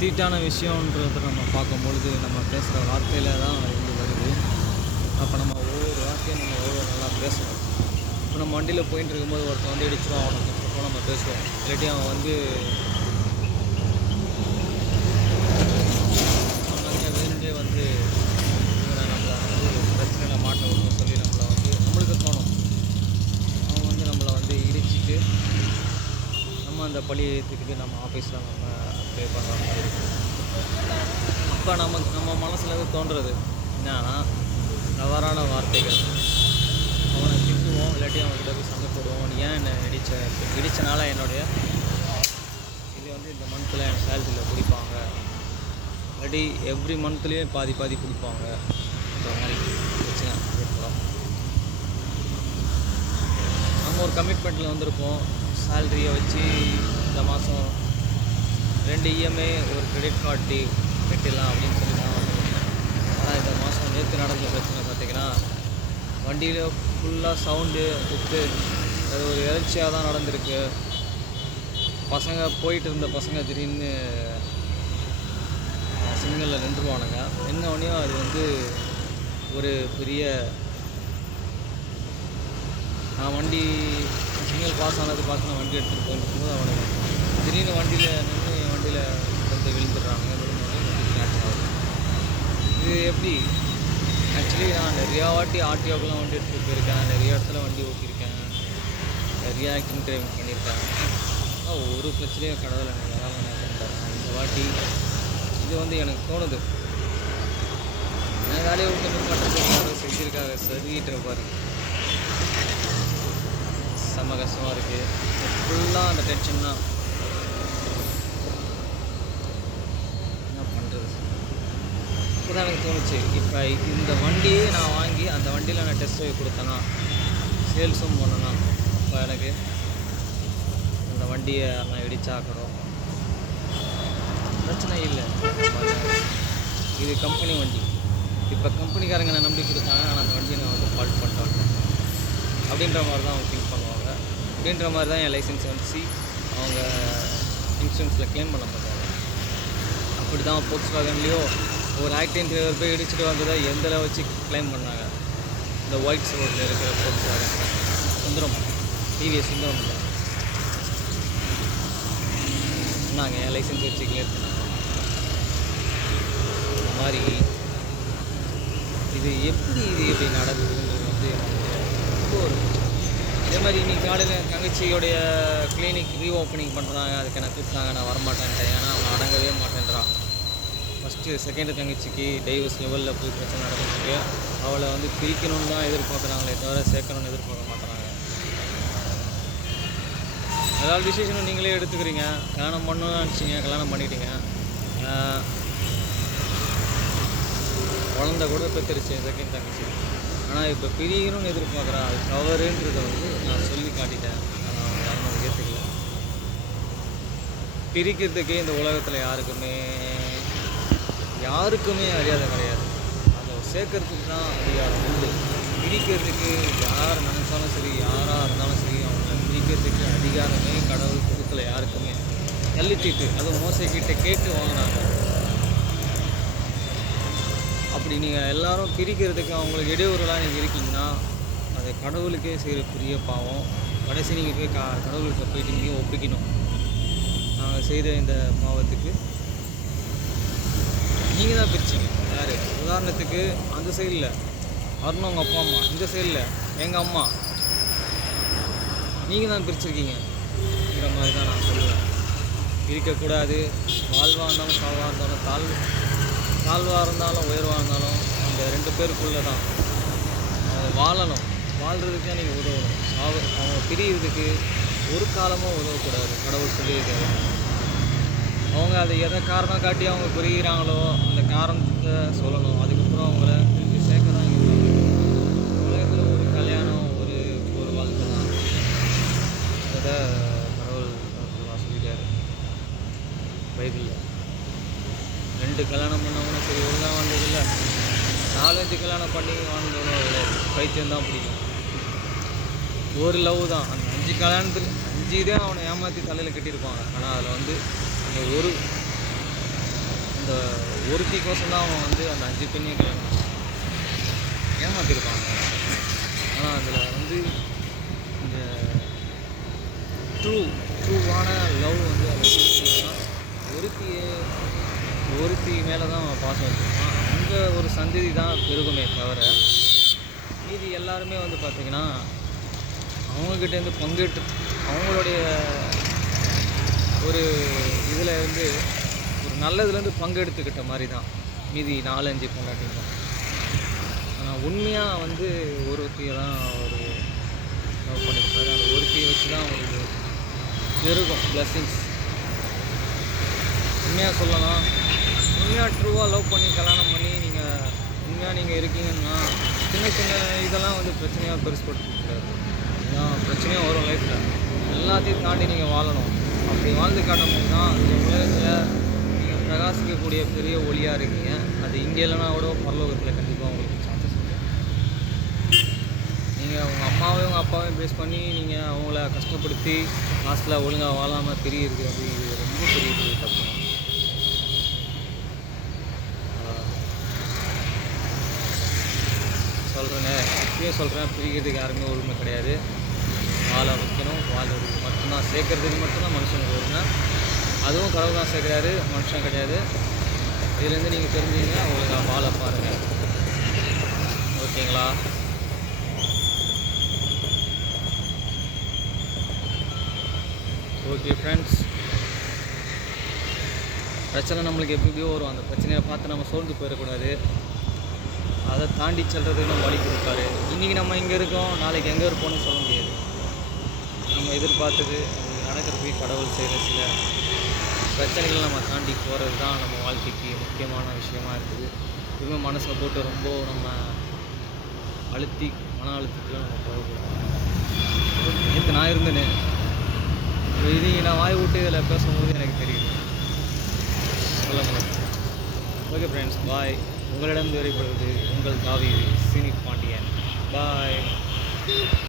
தீட்டான விஷயன்றத நம்ம பார்க்கும்பொழுது நம்ம பேசுகிற வார்த்தையில் தான் இருந்து வருது. அப்போ நம்ம ஒவ்வொரு வார்த்தையும் நம்ம எவ்வளோ நல்லா பேசணும். இப்போ நம்ம வண்டியில் போயிட்டு இருக்கும்போது ஒருத்தன் வந்து இடிச்சிடும், அவனை கூப்பிட்டு நம்ம பேசுவோம். இல்லாட்டி அவன் வந்து வேணுண்டே வந்து நம்மளை வந்து பிரச்சனையில் மாட்ட விடணும்னு சொல்லி நம்மளை வந்து நம்மளுக்கு தோணும். அவன் வந்து நம்மளை வந்து இடிச்சிட்டு நம்ம அந்த பழியை ஏற்றுக்கிட்டு நம்ம ஆஃபீஸில் நம்ம ப்ளே பண்ணுற மாதிரி இருக்கும். அப்போ நம்ம மனசில் தோன்றுறது என்னன்னா தவறான வார்த்தைகள். அவனை திட்டுவோம், இல்லாட்டி அவன்கிட்ட போய் சண்டை போடுவோம். நீ ஏன் என்னை இடித்தனால என்னுடைய இது வந்து இந்த மந்த்தில் என் சேலரியில் பிடிப்பாங்க, இல்லாட்டி எவ்ரி மந்த்லேயும் பாதி பிடிப்பாங்க. இந்த மாதிரி பிரச்சனை ஏற்படும். நம்ம ஒரு கமிட்மெண்ட்டில் வந்திருப்போம். சேலரியை வச்சு இந்த மாதம் 2 இஎம்ஐ ஒரு கிரெடிட் கார்டு டீவ் கட்டிடலாம் அப்படின்னு சொல்லி தான் வந்துருக்கேன். ஆனால் இந்த மாதம் நேற்று நடந்த பிரச்சனை பார்த்திங்கன்னா, வண்டியில் ஃபுல்லாக சவுண்டு விட்டு அது ஒரு எழுச்சியாக தான் நடந்திருக்கு. பசங்க போயிட்டு இருந்த பசங்க திடீர்னு சிக்னலில் நின்றுவானுங்க. என்ன ஒன்றையும் அது வந்து ஒரு பெரிய நான் வண்டி சிக்னல் பாஸ் ஆனது பார்த்து நான் வண்டி எடுத்துகிட்டு போயிருக்கும்போது அவனுக்கு திடீர்னு வண்டியில் நின்று என் வண்டியில் வந்து விழுந்துடுறாங்க. இது எப்படி? ஆக்சுவலி நான் நிறையா வாட்டி ஆர்டிஓக்கெலாம் வண்டி எடுத்துகிட்டு போயிருக்கேன், நிறைய இடத்துல வண்டி ஓட்டியிருக்கேன், நிறையா ஆக்சிடென்ட் டிரைவிங் பண்ணியிருக்கேன். ஒரு பிரச்சனையும் கடவுள் எனக்கு வராமல் என்ன பண்ணிட்டாங்க. இந்த வாட்டி இது வந்து எனக்கு தோணுது, நான் வேலையை விட்டு நிப்பாட்டுறதுக்காக செஞ்சுருக்காங்க சரிகிட்டு இருப்பாரு. செம்ம கஷ்டமாக இருக்குது. ஃபுல்லாக அந்த டென்ஷன் தான். என்ன பண்ணுறது? இப்போ தான் எனக்கு தோணுச்சு, இப்போ இந்த வண்டியே நான் வாங்கி அந்த வண்டியில் நான் டெஸ்ட் ட்ரைவ் கொடுத்தேன்னா, சேல்ஸும் பண்ணேன்னா, இப்போ எனக்கு அந்த வண்டியை நான் இடிச்சாக்கிறோம் பிரச்சனை இல்லை. இது கம்பெனி வண்டி. இப்போ கம்பெனிக்காரங்க நான் நம்பி கொடுத்தாங்க, ஆனால் அந்த வண்டியை நான் வந்து ஃபால்ட் பண்ணிட்டேன் அப்படின்ற மாதிரி தான் அவங்க திங்க் பண்ணுவாங்க. அப்படின்ற மாதிரி தான் என் லைசன்ஸ் வந்துச்சு அவங்க இன்சூரன்ஸில் க்ளைம் பண்ண மாட்டாங்க. அப்படி தான் Volkswagenலேயோ ஒரு ஆக்சிடென்ட் டிரைவர் போய் இடிச்சுட்டு வந்ததை எந்தில் வச்சு க்ளைம் பண்ணாங்க. இந்த ஒயிட் ரோட்டில் இருக்கிற Volkswagen சுந்தரம், டிவிஎஸ் சுந்தரம் இல்லை சொன்னாங்க, என் லைசன்ஸ் வச்சு கிளியர் பண்ணாங்க. இந்த மாதிரி இது எப்படி நடக்குதுன்றது வந்து ஒரு இதே மாதிரி இன்றைக்கி காலையில் என் தங்கச்சியோடைய கிளினிக் ரீஓப்பனிங் பண்ணுறாங்க. அதுக்கு எனக்கு கூப்பிட்டாங்க, நான் வரமாட்டேன்ட்டேன். ஏன்னா அவன் அடங்கவே மாட்டேன்றான். ஃபஸ்ட்டு செகண்டு தங்கச்சிக்கு டைவர்ஸ் லெவலில் போய் பிரச்சனை நடந்துருக்கு. அவளை வந்து பிரிக்கணும்னு தான் எதிர்பார்க்குறாங்களே தவிர சேர்க்கணும்னு எதிர்பார்க்க மாட்டேறாங்க. ஏதாவது டிசிஷனும் நீங்களே எடுத்துக்கிறீங்க. கல்யாணம் பண்ணணும்னு நினச்சிங்க, கல்யாணம் பண்ணிட்டீங்க, குழந்த கூட பெற்றுருச்சு செகண்ட் தங்கச்சி. ஆனால் இப்போ பிரியணும்னு எதிர்பார்க்குறா. அது தவறுன்றதை வந்து நான் சொல்லி காட்டிட்டேன். ஆனால் அவங்க யாரும் அதை ஏற்றுக்கல. பிரிக்கிறதுக்கே இந்த உலகத்தில் யாருக்குமே அறியாத கிடையாது. அதை சேர்க்கறதுக்கு தான் அதிகாரம் உண்டு. பிரிக்கிறதுக்கு யார் நினச்சாலும் சரி, யாராக இருந்தாலும் சரி, அவங்கள பிரிக்கிறதுக்கு அதிகாரமே கடவுள் கொடுக்கல யாருக்குமே. தள்ளிச்சிட்டு அதுவும் மோசைக்கிட்ட கேட்டு வாங்கினாங்க. அப்படி நீங்கள் எல்லோரும் பிரிக்கிறதுக்கு அவங்களுக்கு இடையூறுலாம் நீங்கள் இருக்கீங்கன்னா அது கடவுளுக்கே செய்கிற பெரிய பாவம். கடைசி நீங்கள் போய் கடவுளுக்கு போயிட்டு நீங்கள் ஒப்பிக்கணும். நாங்கள் செய்கிற இந்த பாவத்துக்கு நீங்கள் தான் பிரிச்சிங்க. யார்? உதாரணத்துக்கு அந்த சைடில் வரணும் உங்கள் அப்பா அம்மா, இந்த சைடில் எங்கள் அம்மா, நீங்கள் தான் பிரிச்சிருக்கீங்கிற மாதிரி தான் நான் சொல்லுவேன். பிரிக்கக்கூடாது. வாழ்வாக இருந்தாலும் சாவாக இருந்தாலும் தாழ்வாக இருந்தாலும் உயர்வாக இருந்தாலும் அந்த 2 பேருக்குள்ளே தான் அவங்க வாழணும். வாழ்கிறதுக்கு தான் நீங்கள் உதவணும். அவங்க பிரிகிறதுக்கு ஒரு காலமும் உதவக்கூடாது. கடவுள் சொல்லியிருக்காரு. அவங்க அதை எதை காரணம் காட்டி அவங்க புரிகிறாங்களோ அந்த காரணத்தை சொல்லணும். அதுக்கப்புறம் அவங்கள திருப்பி சேர்க்க தான் உலகத்தில் ஒரு கல்யாணம் ஒரு வாழ்க்கை தான். அதை கடவுள் சொல்லிட்டாரு பைபிளில். 2 கல்யாணம் பண்ணவங்களும் சரி ஒழுங்காக வாழ்ந்ததில்லை, 4-5 கல்யாணம் பண்ணி வாழ்ந்தவங்களும் அவ்வளோ பைத்தியம் தான் பிடிக்கும். ஒரு லவ் தான். அந்த 5 கல்யாணத்தில் 5 இதே அவனை ஏமாற்றி தலையில் கட்டியிருப்பாங்க. ஆனால் அதில் வந்து அந்த ஒருத்திக்கோசம் தான் அவன் வந்து அந்த 5 பெண்ணையும் கல்யாணம் ஏமாத்திருப்பாங்க. ஆனால் அதில் வந்து இந்த ட்ரூவான லவ் வந்து அது ஒருத்தி மேலே தான் அவன் பாசம் வச்சுருப்பான். அந்த ஒரு சந்ததி தான் பெருகுமே தவிர மீதி எல்லாருமே வந்து பார்த்திங்கன்னா அவங்கக்கிட்டேருந்து பங்கேற்று அவங்களுடைய ஒரு இதில் வந்து ஒரு நல்லதுலேருந்து பங்கெடுத்துக்கிட்ட மாதிரி தான் மீதி 4-5 பொண்டாட்டிங்க. ஆனால் உண்மையாக வந்து ஒருத்தியை தான் ஒரு லவ் பண்ணியிருப்பாரு. அந்த ஒருத்தியை வச்சு தான் அவங்களுக்கு பெருகும் பிளஸ்ஸிங்ஸ். உண்மையாக சொல்லலாம், உண்மையாக ட்ரூவாக லவ் பண்ணி கல்யாணம் பண்ணி நீங்கள் இருக்கீங்கன்னா சின்ன சின்ன இதெல்லாம் வந்து பிரச்சனையாக பெருசுப்படுத்தக்கூடாது. ஏன்னா பிரச்சனையாக வரும் லைஃப்பில். எல்லாத்தையும் தாண்டி நீங்கள் வாழணும். அப்படி வாழ்ந்து காட்டும்போது தான் இந்த உலகத்தில் நீங்கள் பிரகாசிக்கக்கூடிய பெரிய ஒளியாக இருக்கீங்க. அது இங்கே இல்லைனா கூட பரலோகத்தில் கண்டிப்பாக உங்களுக்கு சான்சஸ் இருக்குது. நீங்கள் உங்கள் அப்பாவையும் பேஸ் பண்ணி நீங்கள் அவங்கள கஷ்டப்படுத்தி லாஸ்ட்டில் ஒழுங்காக வாழாமல் பிரியிறது அது இது ரொம்ப பெரிய தப்பு. சொல்கிறேன் பிரிக்கிறதுக்கு யாருமே உரிமை கிடையாது. வாழ வைக்கணும், வாழ்றதுக்கு மட்டும்தான், சேர்க்கறதுக்கு மட்டும்தான் மனுஷனுக்கு உரிமை. அதுவும் கடவுள் தான் சேர்க்குறாரு, மனுஷன் கிடையாது. இதுலேருந்து நீங்கள் தெரிஞ்சுங்க, ஒழுங்காக வாழ பாருங்கள். ஓகேங்களா? ஓகே ஃப்ரெண்ட்ஸ், பிரச்சனை நம்மளுக்கு எப்படியோ வரும். அந்த பிரச்சனையை பார்த்து நம்ம சோர்ந்து போயிடக்கூடாது. அதை தாண்டி செல்றதுக்கு நம்ம வழி கொடுப்பாரு. இன்றைக்கி நம்ம இங்கே இருக்கோம், நாளைக்கு எங்கே இருப்போம்னு சொல்ல முடியாது. நம்ம எதிர்பார்த்தது அது நடக்கிறதுக்கு கடவுள் செய்கிற சில பிரச்சனைகளை நம்ம தாண்டி போகிறது தான் நம்ம வாழ்க்கைக்கு முக்கியமான விஷயமா இருக்குது. இதுவுமே மனசை போட்டு ரொம்ப நம்ம மன அழுத்தத்தில் நம்ம போகக்கூடாது. நேற்று நான் இருந்தேன்னு இது நான் வாய் விட்டு இதில் பேசும்போது எனக்கு தெரியுது, சொல்ல முடியாது. ஓகே ஃப்ரெண்ட்ஸ், பாய். உங்களிடம் விடைபெறுவது உங்கள் தாவீது சீனி பாண்டியன். பாய்.